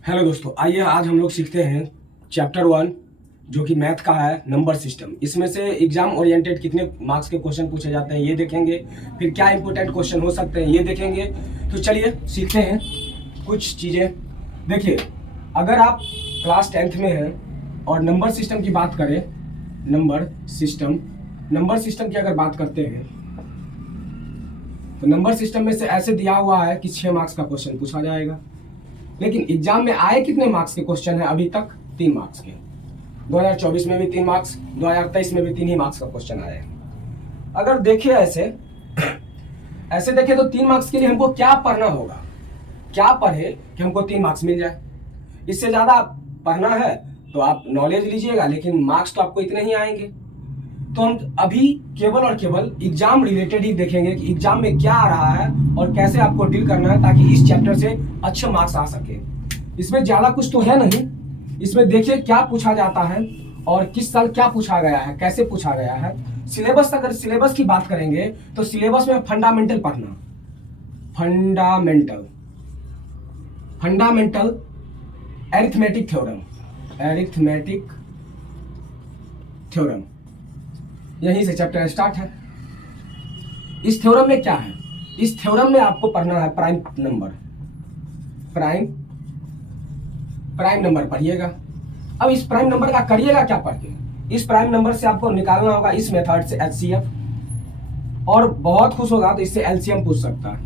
Hello दोस्तों, आइए आज हम लोग सीखते हैं चैप्टर 1 जो कि मैथ का है, नंबर सिस्टम। इसमें से एग्जाम ओरिएंटेड कितने मार्क्स के क्वेश्चन पूछे जाते हैं ये देखेंगे, फिर क्या इंपॉर्टेंट क्वेश्चन हो सकते हैं ये देखेंगे। तो चलिए सीखते हैं कुछ चीज़ें। देखिए, अगर आप क्लास 10th में हैं और नंबर सिस्टम की बात करें, नंबर सिस्टम की अगर बात करते हैं तो नंबर सिस्टम में से ऐसे दिया हुआ है कि 6 मार्क्स का क्वेश्चन पूछा जाएगा। लेकिन एग्जाम में आए कितने मार्क्स के क्वेश्चन है अभी तक? 3 मार्क्स के। 2024 में भी 3 मार्क्स, 2023 में भी 3 ही मार्क्स का क्वेश्चन आया है। अगर देखिए ऐसे देखें तो 3 मार्क्स के लिए हमको क्या पढ़ना होगा, क्या पढ़े कि हमको 3 मार्क्स मिल जाए। इससे ज़्यादा पढ़ना है तो आप नॉलेज लीजिएगा, लेकिन मार्क्स तो आपको इतने ही आएंगे। तो हम अभी केवल और केवल एग्जाम रिलेटेड ही देखेंगे कि एग्जाम में क्या आ रहा है और कैसे आपको डील करना है ताकि इस चैप्टर से अच्छे मार्क्स आ सके। इसमें ज़्यादा कुछ तो है नहीं, इसमें देखिए क्या पूछा जाता है और किस साल क्या पूछा गया है, कैसे पूछा गया है। सिलेबस, अगर सिलेबस की बात करेंगे तो सिलेबस में फंडामेंटल पढ़ना, फंडामेंटल एरिथमेटिक थ्योरम, यहीं से चैप्टर स्टार्ट है। इस थ्योरम में क्या है? इस थ्योरम में आपको पढ़ना है प्राइम नंबर पढ़िएगा। अब इस प्राइम नंबर का करिएगा क्या पढ़ के? इस प्राइम नंबर से आपको निकालना होगा इस मेथड से HCF, और बहुत खुश होगा तो इससे LCM पूछ सकता है।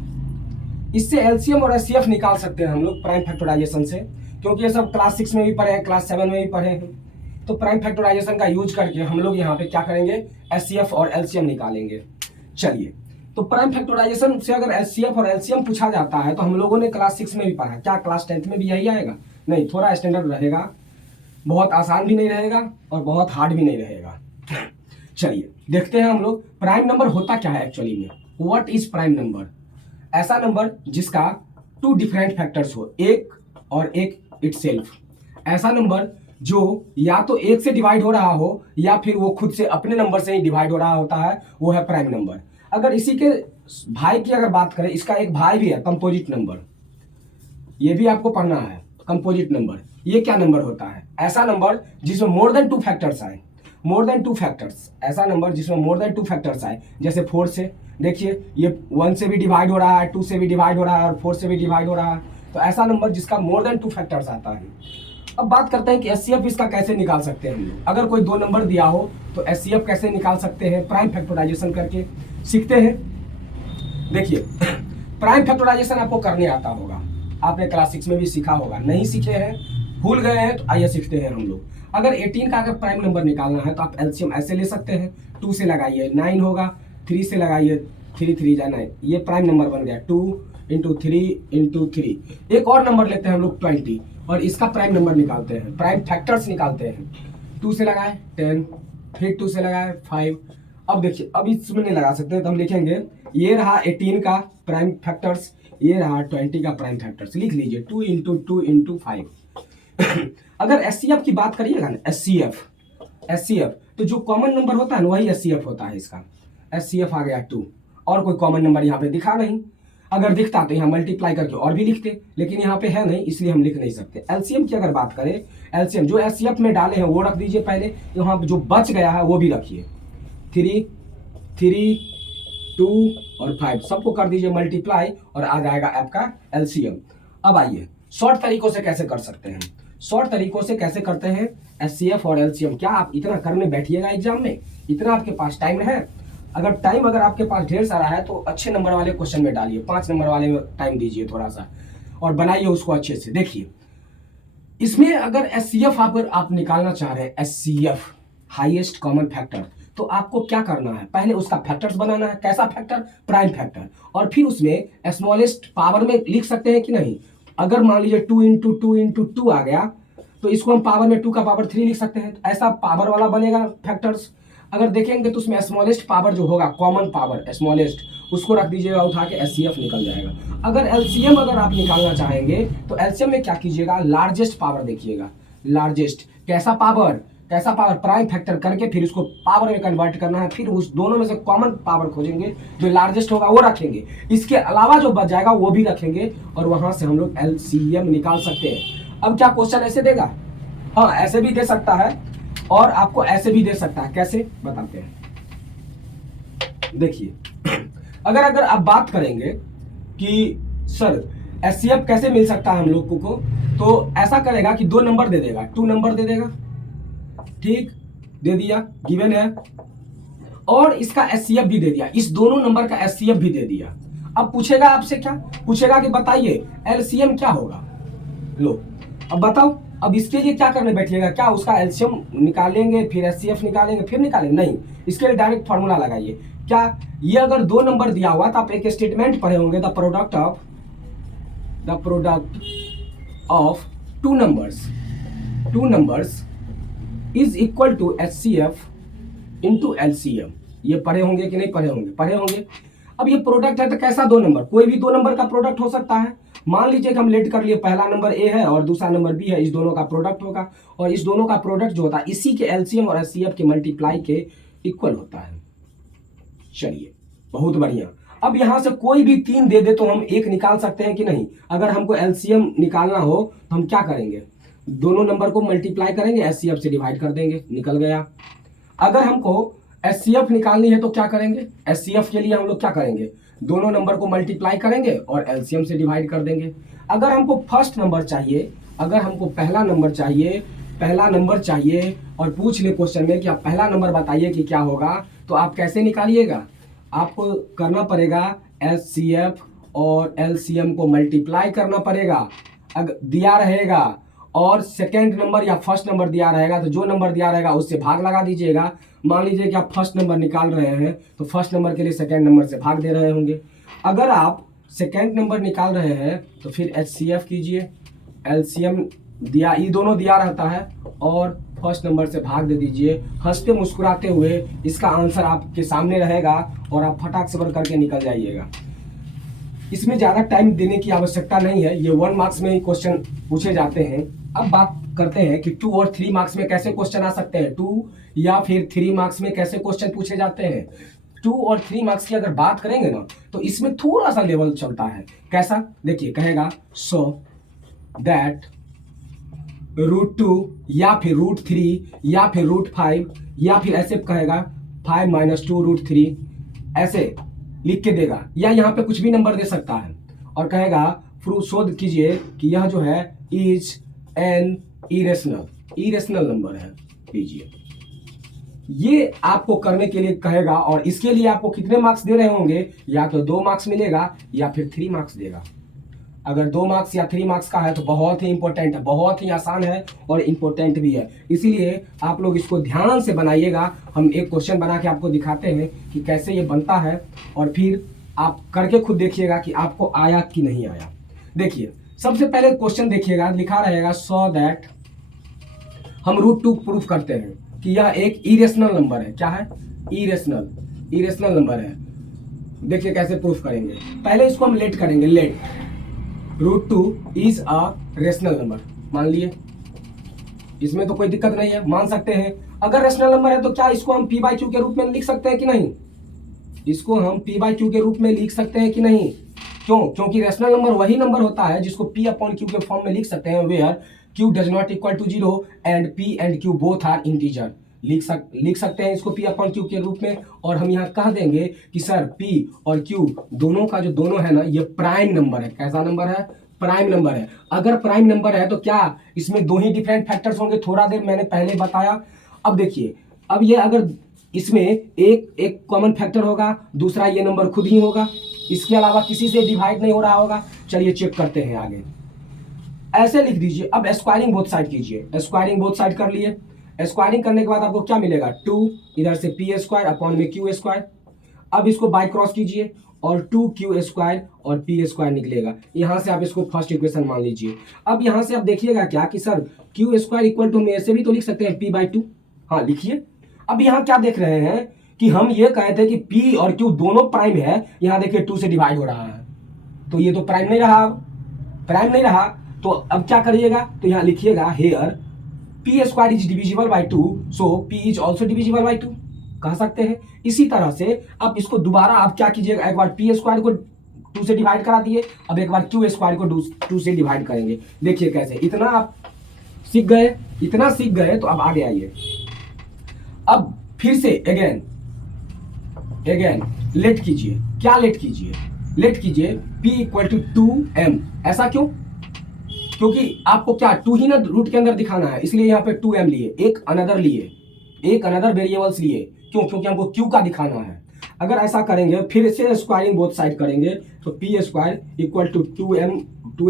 इससे LCM और HCF निकाल सकते हैं हम लोग प्राइम फैक्टराइजेशन से, क्योंकि ये सब क्लास 6 में भी पढ़े हैं, क्लास 7 में भी पढ़े हैं। तो प्राइम फैक्टराइजेशन का यूज करके हम लोग यहाँ पे क्या करेंगे, HCF और LCM निकालेंगे। चलिए, तो प्राइम फैक्टराइजेशन से अगर HCF और LCM पूछा जाता है तो हम लोगों ने क्लास 6 में भी पढ़ा, क्या क्लास 10th में भी यही आएगा? नहीं, थोड़ा स्टैंडर्ड रहेगा, बहुत आसान भी नहीं रहेगा और बहुत हार्ड भी नहीं रहेगा। चलिए देखते हैं हम लोग प्राइम नंबर होता क्या है एक्चुअली में। What is prime number? ऐसा नंबर जिसका 2 डिफरेंट फैक्टर्स हो, एक और एक इटसेल्फ। ऐसा नंबर जो या तो एक से डिवाइड हो रहा हो या फिर वो खुद से अपने नंबर से ही डिवाइड हो रहा होता है, वो है प्राइम नंबर। अगर इसी के भाई की अगर बात करें, इसका एक भाई भी है कंपोजिट नंबर, ये भी आपको पढ़ना है। कंपोजिट नंबर ये क्या नंबर होता है? ऐसा नंबर जिसमें मोर देन 2 फैक्टर्स आए, ऐसा नंबर जिसमें मोर देन 2 फैक्टर्स आए, जैसे 4 से। देखिए ये 1 से भी डिवाइड हो रहा है, 2 से भी डिवाइड हो रहा है और 4 से भी डिवाइड हो रहा है। तो ऐसा नंबर जिसका मोर देन 2 फैक्टर्स आता है। अब बात करते हैं कि HCF इसका कैसे निकाल सकते हैं हम लोग। अगर कोई 2 नंबर दिया हो तो HCF कैसे निकाल सकते हैं, प्राइम फैक्टराइजेशन करके सीखते हैं। देखिए प्राइम फैक्टराइजेशन आपको करने आता होगा, आपने क्लास 6 में भी सीखा होगा। नहीं सीखे हैं, भूल गए हैं, तो आइए सीखते हैं हम लोग। अगर 18 का अगर प्राइम नंबर निकालना है तो आप LCM ऐसे ले सकते हैं, 2 से लगाइए 9 होगा, 3 से लगाइए 3 3 जा 9, ये प्राइम नंबर बन गया। 2 × 3 × 3। एक और नंबर लेते हैं हम लोग 20 और इसका प्राइम नंबर निकालते हैं, प्राइम फैक्टर्स निकालते हैं। 2 से लगाए 10, फिर 2 से लगाए 5। अब देखिए, अब इसमें नहीं लगा सकते तो हम लिखेंगे ये रहा 18 का प्राइम फैक्टर्स, ये रहा 20 का प्राइम फैक्टर्स। लिख लीजिए 2 × 2 × 5। अगर HCF की बात करिएगा ना, HCF तो जो कॉमन नंबर होता है ना वही HCF होता है। इसका HCF आ गया 2, और कोई कॉमन नंबर यहाँ पे दिखा नहीं। अगर दिखता तो यहाँ मल्टीप्लाई करके और भी लिखते, लेकिन यहाँ पे है नहीं इसलिए हम लिख नहीं सकते। LCM की अगर बात करें, LCM जो HCF में डाले हैं वो रख दीजिए पहले, यहाँ जो बच गया है वो भी रखिए। 3 2 और 5 सबको कर दीजिए मल्टीप्लाई और आ जाएगा आपका LCM। अब आइए शॉर्ट तरीकों से कैसे कर सकते हैं, शॉर्ट तरीकों से कैसे करते हैं HCF और LCM। क्या आप इतना करने बैठिएगा एग्जाम में? इतना आपके पास टाइम है? अगर आपके पास ढेर सारा है तो अच्छे नंबर वाले क्वेश्चन में डालिए, 5 नंबर वाले में टाइम दीजिए थोड़ा सा और बनाइए उसको अच्छे से। देखिए इसमें अगर HCF आप निकालना चाह रहे हैं, HCF हाईएस्ट कॉमन फैक्टर, तो आपको क्या करना है, पहले उसका फैक्टर्स बनाना है। कैसा फैक्टर? Prime factor. और फिर उसमें स्मॉलेस्ट पावर में लिख सकते हैं कि नहीं। अगर मान लीजिए 2 × 2 × 2 आ गया तो इसको हम पावर में 2 का पावर 3 लिख सकते हैं, तो ऐसा पावर वाला बनेगा फैक्टर्स। अगर देखेंगे तो उसमें स्मॉलेस्ट पावर जो होगा, कॉमन पावर स्मॉलेस्ट, उसको रख दीजिएगा उठा के, HCF निकल जाएगा। अगर LCM अगर आप निकालना चाहेंगे तो LCM में क्या कीजिएगा, लार्जेस्ट पावर देखिएगा। लार्जेस्ट कैसा पावर प्राइम फैक्टर करके फिर उसको पावर में कन्वर्ट करना है। फिर उस दोनों में से कॉमन पावर खोजेंगे, जो लार्जेस्ट होगा वो रखेंगे, इसके अलावा जो बच जाएगा वो भी रखेंगे और वहां से हम लोग LCM निकाल सकते हैं। अब क्या क्वेश्चन ऐसे देगा? हाँ, ऐसे भी दे सकता है और आपको ऐसे भी दे सकता है। कैसे बताते हैं, देखिए। अगर आप बात करेंगे कि सर एचसीएफ कैसे मिल सकता है हम लोगों को, तो ऐसा करेगा कि 2 नंबर दे देगा, 2 नंबर दे देगा, ठीक, दे दिया, गिवन है, और इसका एचसीएफ भी दे दिया, इस दोनों नंबर का एचसीएफ भी दे दिया। अब पूछेगा आपसे, क्या पूछेगा कि बताइए एलसीएम क्या होगा। लो अब बताओ, अब इसके लिए क्या करने बैठिएगा, क्या उसका एलसीएम निकालेंगे फिर एचसीएफ निकालेंगे फिर निकालेंगे? नहीं, इसके लिए डायरेक्ट फॉर्मूला लगाइए। क्या, ये अगर 2 नंबर दिया हुआ तो आप एक स्टेटमेंट पढ़े होंगे, the product of two numbers is equal to HCF into LCM. ये पढ़े होंगे कि नहीं पढ़े होंगे? पढ़े होंगे। अब ये प्रोडक्ट है तो कैसा 2 नंबर? कोई भी 2 नंबर का प्रोडक्ट हो सकता है। मान लीजिए कि हम लेट कर लिए, पहला नंबर ए है और दूसरा नंबर बी है, इस दोनों का प्रोडक्ट होगा, और इस दोनों का प्रोडक्ट जो होता है इसी के एलसीएम और एचसीएफ के मल्टीप्लाई के इक्वल होता है। चलिए, बहुत बढ़िया। अब यहां से कोई भी 3 दे दे तो हम 1 निकाल सकते हैं कि नहीं? अगर हमको एलसीएम निकालना हो तो हम क्या करेंगे? दोनों नंबर को मल्टीप्लाई करेंगे, एचसीएफ से डिवाइड कर देंगे, निकल गया। अगर हमको एचसीएफ निकालनी है तो क्या करेंगे? एचसीएफ के लिए हम लोग क्या करेंगे? दोनों नंबर को मल्टीप्लाई करेंगे और एलसीएम से डिवाइड कर देंगे। अगर हमको फर्स्ट नंबर चाहिए, अगर हमको पहला नंबर चाहिए और पूछ ले क्वेश्चन में कि आप पहला नंबर बताइए कि क्या होगा, तो आप कैसे निकालिएगा? आपको करना पड़ेगा एचसीएफ और एलसीएम को मल्टीप्लाई करना पड़ेगा। अगर दिया रहेगा और सेकेंड नंबर या फर्स्ट नंबर दिया रहेगा तो जो नंबर दिया रहेगा उससे भाग लगा दीजिएगा। मान लीजिए कि आप फर्स्ट नंबर निकाल रहे हैं तो फर्स्ट नंबर के लिए सेकेंड नंबर से भाग दे रहे होंगे। अगर आप सेकेंड नंबर निकाल रहे हैं तो फिर एचसीएफ कीजिए, एलसीएम दिया, ये दोनों दिया रहता है, और फर्स्ट नंबर से भाग दे दीजिए। हंसते मुस्कुराते हुए इसका आंसर आपके सामने रहेगा और आप फटाक से भर करके निकल जाइएगा। इसमें ज़्यादा टाइम देने की आवश्यकता नहीं है, ये 1 मार्क्स में ही क्वेश्चन पूछे जाते हैं। अब बात करते हैं कि 2 और 3 मार्क्स में कैसे क्वेश्चन आ सकते हैं, 2 या फिर 3 मार्क्स में कैसे क्वेश्चन पूछे जाते हैं। 2 और 3 मार्क्स की अगर बात करेंगे ना तो इसमें थोड़ा सा लेवल चलता है। कैसा? देखिए, कहेगा सो दैट √2 या फिर √3 या फिर √5 या फिर ऐसे कहेगा 5 - 2 √3, ऐसे लिख के देगा, या यहाँ पे कुछ भी नंबर दे सकता है और कहेगा प्रूफ शोध कीजिए कि यह जो है इज एन इरेशनल नंबर है, लीजिए। ये आपको करने के लिए कहेगा और इसके लिए आपको कितने मार्क्स दे रहे होंगे? या तो 2 मार्क्स मिलेगा या फिर 3 मार्क्स देगा। अगर 2 मार्क्स या 3 मार्क्स का है तो बहुत ही इंपॉर्टेंट है, बहुत ही आसान है और इंपॉर्टेंट भी है, इसीलिए आप लोग इसको ध्यान से बनाइएगा। हम एक क्वेश्चन बना के आपको दिखाते हैं कि कैसे ये बनता है और फिर आप करके खुद देखिएगा कि आपको आया कि नहीं आया। देखिए, सबसे पहले क्वेश्चन देखिएगा, लिखा रहेगा सो दैट हम √2 प्रूफ करते हैं कि यह एक इरेशनल नंबर है। क्या है? इरेशनल नंबर है। देखिए कैसे प्रूफ करेंगे। पहले इसको हम लेट करेंगे, let √2 is a rational number मान लिए, इसमें तो कोई दिक्कत नहीं है, मान सकते हैं। अगर रेशनल नंबर है तो क्या इसको हम p/q के रूप में लिख सकते हैं कि नहीं? इसको हम p/q के रूप में लिख सकते हैं कि नहीं? क्यों? क्योंकि रेशनल नंबर वही नंबर होता है जिसको p/q के फॉर्म में लिख सकते हैं, where q does not equal to 0 and p and q both are integer. लिख सकते हैं इसको p/q के रूप में, और हम यहाँ कह देंगे कि सर p और q दोनों का जो दोनों है ना, ये प्राइम नंबर है। कैसा नंबर है? प्राइम नंबर है। अगर प्राइम नंबर है तो क्या इसमें 2 ही डिफरेंट फैक्टर्स होंगे? थोड़ा देर मैंने पहले बताया। अब देखिए, अब ये अगर इसमें एक कॉमन फैक्टर होगा, दूसरा ये नंबर खुद ही होगा, इसके अलावा किसी से डिवाइड नहीं हो रहा होगा। चलिए चेक करते हैं आगे। ऐसे लिख दीजिए। अब स्क्वायरिंग बोथ साइड कीजिए। स्क्वायरिंग बोथ साइड कर लिए। स्क्वायरिंग करने के बाद आपको क्या मिलेगा? 2 इधर से p² अपॉन में q²। अब इसको बाय क्रॉस कीजिए और 2q² और p² निकलेगा। यहां से आप इसको फर्स्ट इक्वेशन मान लीजिए। अब यहां से आप देखिएगा क्या कि सर q² इक्वल टू हम ऐसे भी तो लिख सकते हैं p/2। हाँ लिखिए। अब यहाँ क्या देख रहे हैं कि हम ये कहे थे कि p और q दोनों प्राइम है, यहाँ देखिए 2 से डिवाइड हो रहा है, तो ये तो प्राइम नहीं रहा। अब प्राइम नहीं रहा तो अब क्या करिएगा? तो यहाँ लिखिएगा here p² is divisible by 2, so p is also divisible by 2 कह सकते हैं। इसी तरह से अब इसको दोबारा आप क्या कीजिएगा, एक बार p² को 2 से डिवाइड करा दिए। अब एक बार क्यू स्क्वायर को 2 से डिवाइड करेंगे। देखिए कैसे, इतना आप सीख गए, इतना सीख गए तो अब आगे आइए। अब फिर से अगेन लेट कीजिए। क्या लेट कीजिए? लेट कीजिए p इक्वल टू 2m। ऐसा क्यों? क्योंकि आपको क्या 2 ही ना रूट के अंदर दिखाना है, इसलिए यहाँ पे 2m लिए, एक अनदर वेरिएबल्स लिए। क्यों? क्योंकि हमको q का दिखाना है। अगर ऐसा करेंगे फिर से स्क्वायरिंग बोथ साइड करेंगे तो p square equal to 2m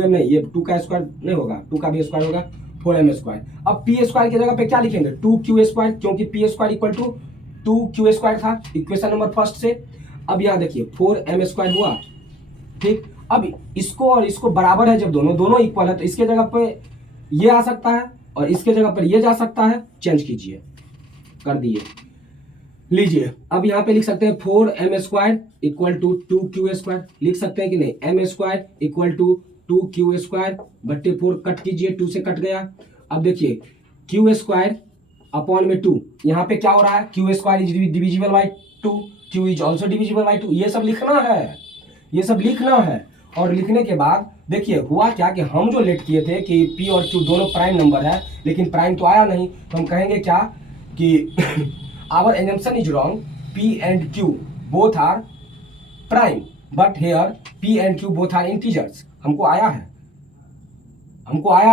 नहीं, ये 2 का स्क्वायर नहीं होगा, 2 का भी स्क्वायर होगा 4m स्क्वायर। अब p स्क्वायर की जगह पे क्या लिखेंगे? 2q स्क्वायर, क्योंकि p square equal to 2q square था इक्वेशन नंबर फर्स्ट से। अब यहाँ देखिए 4m स्क्वायर हुआ, ठीक। अब इसको और इसको बराबर है, जब दोनों इक्वल है तो इसके जगह पे ये आ सकता है और इसके जगह पर ये जा सकता है। चेंज कीजिए, कर दिए, लीजिए। अब यहाँ पे लिख सकते हैं 4m square equal to 2q square, लिख सकते हैं कि नहीं? m square equal to 2q square बट्टे 4, कट कीजिए, 2 से कट गया। अब देखिए q स्क्वायर अपॉन में 2, यहाँ पे क्या हो रहा है? q square is divisible by 2, q is also divisible by 2। ये सब लिखना है, ये सब लिखना है। और लिखने के बाद देखिए हुआ क्या कि हम जो लेट किए थे कि p और q दोनों प्राइम नंबर है, लेकिन प्राइम तो आया नहीं, तो हम कहेंगे क्या कि our assumption is wrong, p and q both are prime but here p and q both are integers. हमको आया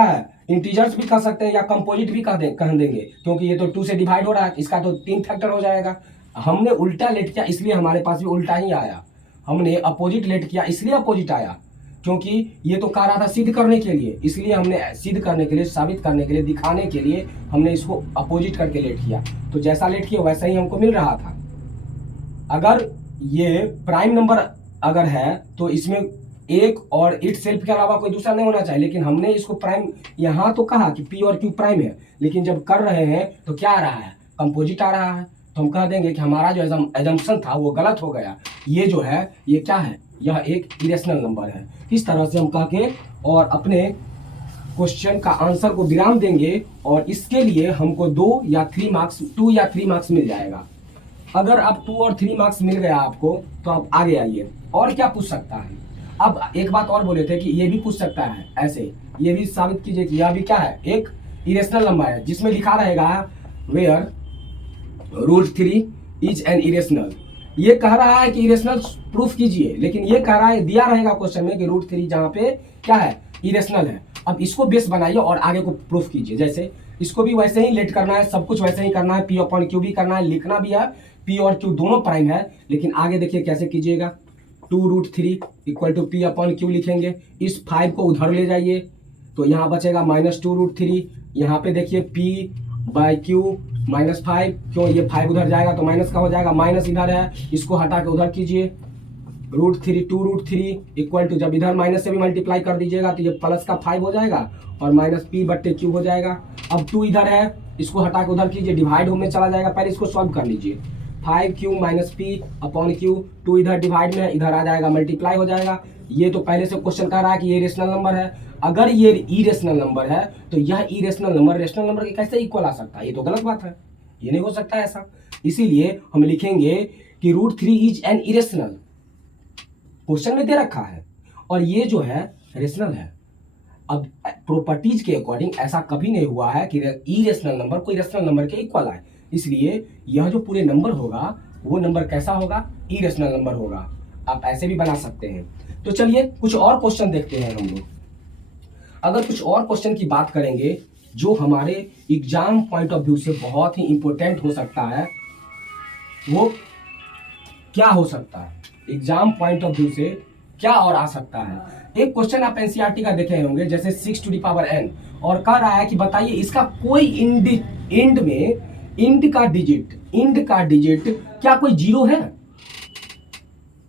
है, इंटीजर्स भी कह सकते हैं या कंपोजिट भी कह देंगे, क्योंकि ये तो 2 से डिवाइड हो रहा है, इसका तो 3 फैक्टर हो जाएगा। हमने उल्टा लेट किया इसलिए हमारे पास भी उल्टा ही आया, हमने अपोजिट लेट किया इसलिए अपोजिट आया, क्योंकि ये तो कह रहा था सिद्ध करने के लिए, इसलिए हमने सिद्ध करने के लिए, साबित करने के लिए, दिखाने के लिए हमने इसको अपोजिट करके लेट किया। तो जैसा लेट किया वैसा ही हमको मिल रहा था। अगर ये प्राइम नंबर अगर है तो इसमें एक और इट सेल्फ के अलावा कोई दूसरा नहीं होना चाहिए, लेकिन हमने इसको प्राइम यहाँ तो कहा कि p और q प्राइम है, लेकिन जब कर रहे हैं तो क्या आ रहा है? कंपोजिट आ रहा है। तो हम कह देंगे कि हमारा जो एजम्पशन था वो गलत हो गया। ये जो है ये क्या है? यह एक इरेशनल नंबर है। इस तरह से हम कह के और अपने क्वेश्चन का आंसर को विराम देंगे और इसके लिए हमको 2 या 3 मार्क्स मिल जाएगा। अगर आप 2 और 3 मार्क्स मिल गया आपको तो आप आगे आइए। और क्या पूछ सकता है? अब एक बात और बोले थे कि ये भी पूछ सकता है ऐसे, ये भी साबित कीजिए कि यह भी क्या है? एक इरेशनल नंबर है, जिसमें लिखा रहेगा वेयर √3 इज एन इरेशनल। ये कह रहा है कि इरेशनल प्रूफ कीजिए, लेकिन ये कह रहा है, दिया रहेगा क्वेश्चन में कि √3 जहां पे क्या है? इरेशनल है। अब इसको बेस बनाइए और आगे को प्रूफ कीजिए। जैसे इसको भी वैसे ही लेट करना है, सब कुछ वैसे ही करना है, p अपॉन q भी करना है, लिखना भी है p और q दोनों प्राइम है। लेकिन आगे देखिए कैसे कीजिएगा। 2√3 equal to p upon q लिखेंगे। इस 5 को उधर ले जाइए तो यहाँ बचेगा -2√3। यहाँ पे देखिए p बाई q -5, क्यों? ये 5 उधर जाएगा तो माइनस का हो जाएगा, माइनस इधर है, इसको हटा के उधर कीजिए। √3 इक्वल टू, जब इधर माइनस से भी मल्टीप्लाई कर दीजिएगा तो ये प्लस का 5 हो जाएगा और माइनस p बट्टे q हो जाएगा। अब 2 इधर है, इसको हटा के उधर कीजिए, डिवाइड होने चला जाएगा। पहले इसको सॉल्व कर लीजिए। 5q minus p upon q, 2 इधर डिवाइड में, इधर आ जाएगा, मल्टीप्लाई हो जाएगा। ये तो पहले से क्वेश्चन कह रहा है कि ये रेशनल नंबर है। अगर ये इरेशनल नंबर है तो यह इरेशनल नंबर रेशनल नंबर के कैसे इक्वल आ सकता है? ये तो गलत बात है, ये नहीं हो सकता ऐसा। इसीलिए हम लिखेंगे कि √3 इज एन इरेशनल। क्वेश्चन में दे रखा है और ये जो है रेशनल है। अब प्रॉपर्टीज के अकॉर्डिंग ऐसा कभी नहीं हुआ है कि इरेशनल नंबर कोई रेशनल नंबर के इक्वल आए, इसलिए यह जो पूरे नंबर होगा वो नंबर कैसा होगा? इरेशनल नंबर होगा। आप ऐसे भी बना सकते हैं। तो चलिए कुछ और क्वेश्चन देखते हैं हम लोग। अगर कुछ और क्वेश्चन की बात करेंगे जो हमारे एग्जाम पॉइंट ऑफ व्यू से बहुत ही इंपॉर्टेंट हो सकता है, वो क्या हो सकता है? एग्जाम पॉइंट ऑफ व्यू से क्या और आ सकता है? एक क्वेश्चन आप एनसीईआरटी का देखे होंगे, जैसे 6 टू द पावर n, और कह रहा है कि बताइए इसका कोई इंड का डिजिट क्या कोई 0 है?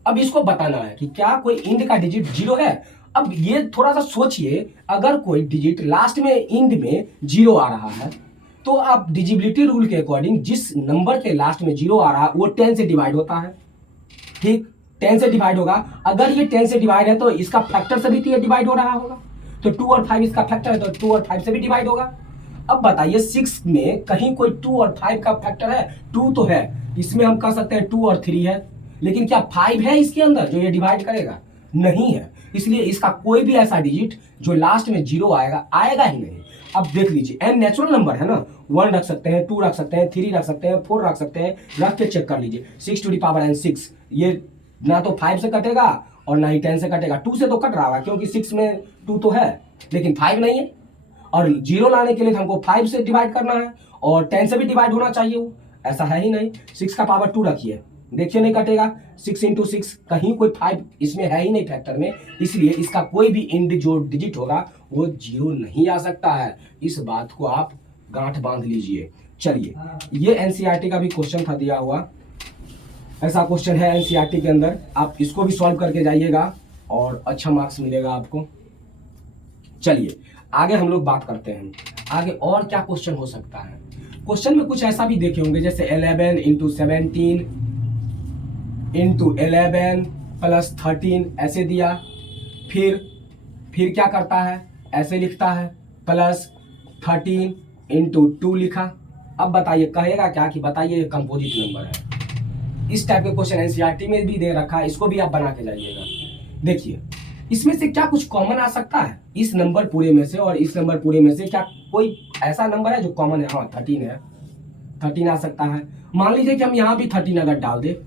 अब इसको बताना है कि क्या कोई इंड का डिजिट 0 है। अब ये थोड़ा सा सोचिए, अगर कोई डिजिट लास्ट में इंड में 0 आ रहा है तो आप डिजिबिलिटी रूल के अकॉर्डिंग जिस नंबर के लास्ट में 0 आ रहा है वो 10 से डिवाइड होता है, ठीक? 10 से डिवाइड होगा। अगर ये 10 से डिवाइड है तो इसका फैक्टर से भी डिवाइड हो रहा होगा, तो 2 और 5 इसका फैक्टर है तो 2 और 5 से भी डिवाइड होगा। अब बताइए 6 में कहीं कोई 2 और 5 का फैक्टर है? 2 तो है, इसमें हम कह सकते हैं 2 और 3 है, लेकिन क्या 5 है इसके अंदर जो ये डिवाइड करेगा? नहीं है, इसलिए इसका कोई भी ऐसा डिजिट जो लास्ट में 0 आएगा आएगा ही नहीं। अब देख लीजिए n नेचुरल नंबर है ना, 1 रख सकते हैं, 2 रख सकते हैं, 3 रख सकते हैं, 4 रख सकते हैं, रख के चेक कर लीजिए 6 टू द पावर n 6, ये ना तो 5 से कटेगा और ना ही 10 से कटेगा। 2 से तो कट रहा होगा क्योंकि 6 में 2 तो है लेकिन 5 नहीं है, और 0 लाने के लिए हमको 5 से डिवाइड करना है और 10 से भी डिवाइड होना चाहिए, वो ऐसा है ही नहीं। 6 का पावर 2 रखिए, देखिए नहीं कटेगा, 6 इंटू 6 कहीं कोई 5 इसमें है ही नहीं फैक्टर में, इसलिए इसका कोई भी इंड जो डिजिट होगा वो 0 नहीं आ सकता है। इस बात को आप गांठ बांध लीजिए। चलिए, ये एनसीईआरटी का भी क्वेश्चन था दिया हुआ, ऐसा क्वेश्चन है एनसीईआरटी के अंदर, आप इसको भी सॉल्व करके जाइएगा और अच्छा मार्क्स मिलेगा आपको। चलिए आगे हम लोग बात करते हैं, आगे और क्या क्वेश्चन हो सकता है। क्वेश्चन में कुछ ऐसा भी देखे होंगे जैसे 11 इंटू 17 इंटू 11 प्लस 13 ऐसे दिया, फिर क्या करता है, ऐसे लिखता है प्लस 13 इंटू 2 लिखा। अब बताइए कहेगा क्या कि बताइए ये कंपोजिट नंबर है। इस टाइप के क्वेश्चन एनसीईआरटी में भी दे रखा है, इसको भी आप बना के जाइएगा। देखिए इसमें से क्या कुछ कॉमन आ सकता है, इस नंबर पूरे में से और इस नंबर पूरे में से क्या कोई ऐसा नंबर है जो कॉमन है? हाँ 13 है, 13 आ सकता है। मान लीजिए कि हम यहाँ भी 13 अगर डाल दे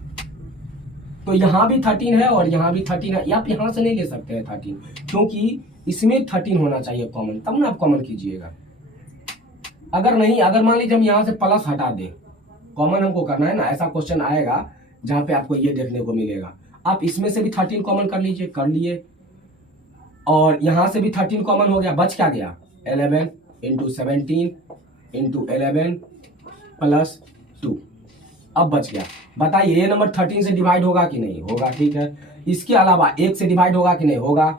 तो यहाँ भी 13 है और यहाँ भी 13 है, आप यहाँ से नहीं ले सकते हैं 13 क्योंकि इसमें 13 होना चाहिए कॉमन, तब ना आप कॉमन कीजिएगा। अगर नहीं, अगर मान लीजिए हम यहाँ से प्लस हटा दें, कॉमन हमको करना है ना, ऐसा क्वेश्चन आएगा जहाँ पे आपको ये देखने को मिलेगा। आप इसमें से भी 13 कॉमन कर लीजिए, कर लिए, और यहाँ से भी 13 कॉमन हो गया, बच क्या गया 11 इंटू 17 इंटू 11 प्लस 2, अब बच गया। बताइए ये नंबर 13 से डिवाइड होगा कि नहीं होगा? ठीक है। इसके अलावा 1 से डिवाइड होगा कि नहीं होगा?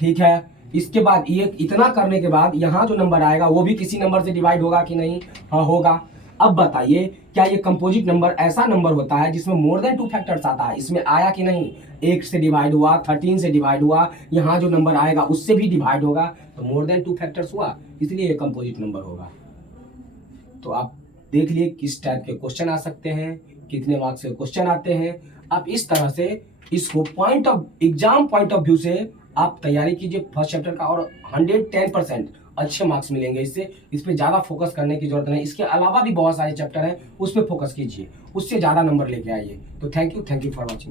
ठीक है। इसके बाद ये इतना करने के बाद यहाँ जो नंबर आएगा वो भी किसी नंबर से डिवाइड होगा कि नहीं? हाँ होगा। अब बताइए क्या ये कंपोजिट नंबर ऐसा नंबर होता है जिसमें मोर देन 2 फैक्टर्स आता है? इसमें आया कि नहीं? 1 से डिवाइड हुआ, 13 से डिवाइड हुआ, यहाँ जो नंबर आएगा उससे भी डिवाइड होगा, तो मोर देन 2 फैक्टर्स हुआ, इसलिए ये कंपोजिट नंबर होगा। तो आप देख लिए किस टाइप के क्वेश्चन आ सकते हैं, कितने मार्क्स के क्वेश्चन आते हैं। आप इस तरह से इसको एग्जाम पॉइंट ऑफ व्यू से आप तैयारी कीजिए फर्स्ट चैप्टर का, और 110% अच्छे मार्क्स मिलेंगे इससे। इस पे ज़्यादा फोकस करने की जरूरत नहीं, इसके अलावा भी बहुत सारे चैप्टर हैं उस पर फोकस कीजिए, उससे ज़्यादा नंबर लेके आइए। तो थैंक यू फॉर वॉचिंग।